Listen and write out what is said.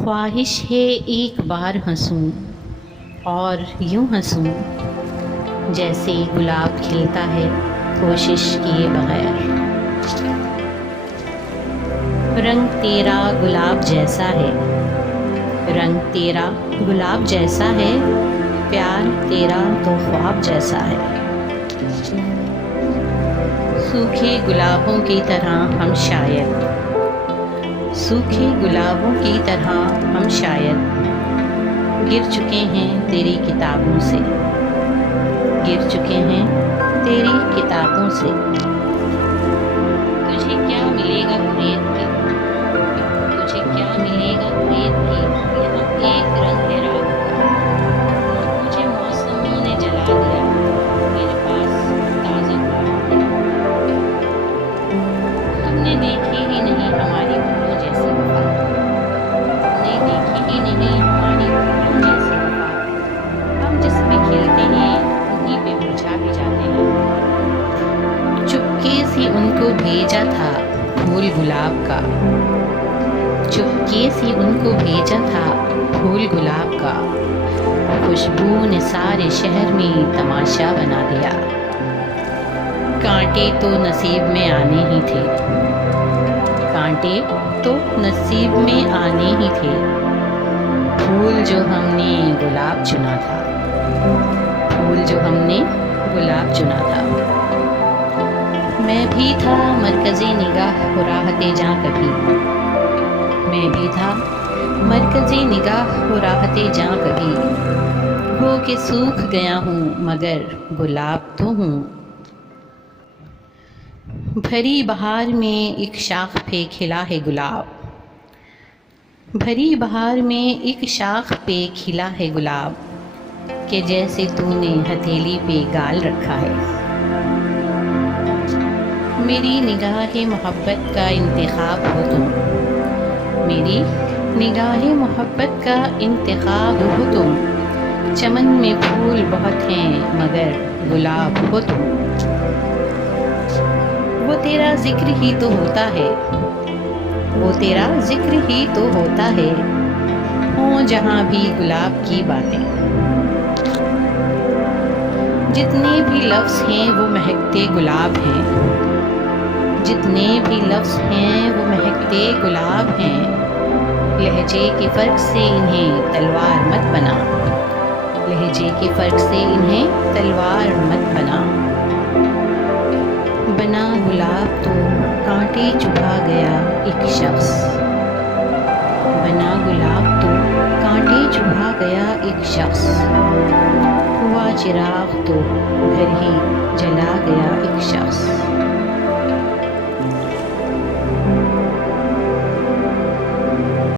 ख्वाहिश है एक बार हंसूं और यूं हंसूं जैसे गुलाब खिलता है कोशिश किए बगैर। रंग तेरा गुलाब जैसा है, रंग तेरा गुलाब जैसा है, प्यार तेरा तो ख्वाब जैसा है। सूखे गुलाबों की तरह हम शायद, सूखे गुलाबों की तरह हम शायद गिर चुके हैं तेरी किताबों से, गिर चुके हैं तेरी किताबों से। तुझे क्या मिलेगा खरीद के, तुझे क्या मिलेगा खरीद के, यहाँ एक रंग है रात का। मुझे मौसमों ने जला दिया, मेरे पास ताज़ा गुलाब है। तुमने देखी ही नहीं हमारी फूलों जैसी वफा, तुमने देखी ही नहीं हमारी फूलों जैसी वफा। हम जिस पे खिलते हैं उन्हीं पे मुरझा भी जाते हैं। चुपके से उनको भेजा था फूल गुलाब का, चुपके से उनको भेजा था फूल गुलाब का। खुशबू ने सारे शहर में तमाशा बना दिया। कांटे तो नसीब में आने ही थे, कांटे तो नसीब में आने ही थे। फूल जो हमने गुलाब चुना था, फूल जो हमने गुलाब चुना था। मैं भी था मरकज़े निगाह राहते जां कभी, मैं भी था मरकज़े निगाह राहते जां कभी। हो के सूख गया हूँ मगर गुलाब तो हूँ। भरी बहार में एक शाख पे खिला है गुलाब, भरी बहार में एक शाख पे खिला है गुलाब, कि जैसे तूने हथेली पे गाल रखा है। मेरी निगाह मोहब्बत का इंतखाब हो तुम, मेरी निगाह मोहब्बत का इंतखाब हो तुम। चमन में फूल बहुत हैं मगर गुलाब हो तुम। वो तेरा जिक्र ही तो होता है, वो तेरा जिक्र ही तो होता है। हो जहाँ भी गुलाब की बातें, जितने भी लफ्ज़ हैं वो महकते गुलाब हैं, जितने भी लफ्ज़ हैं वो महकते गुलाब हैं। लहजे के फ़र्क से इन्हें तलवार मत बना, लहजे के फ़र्क से इन्हें तलवार मत बना। बना गुलाब तो कांटे चुभा गया एक शख्स, बना गुलाब तो कांटे चुभा गया एक शख्स। हुआ चिराग तो घर ही जला गया एक शख्स।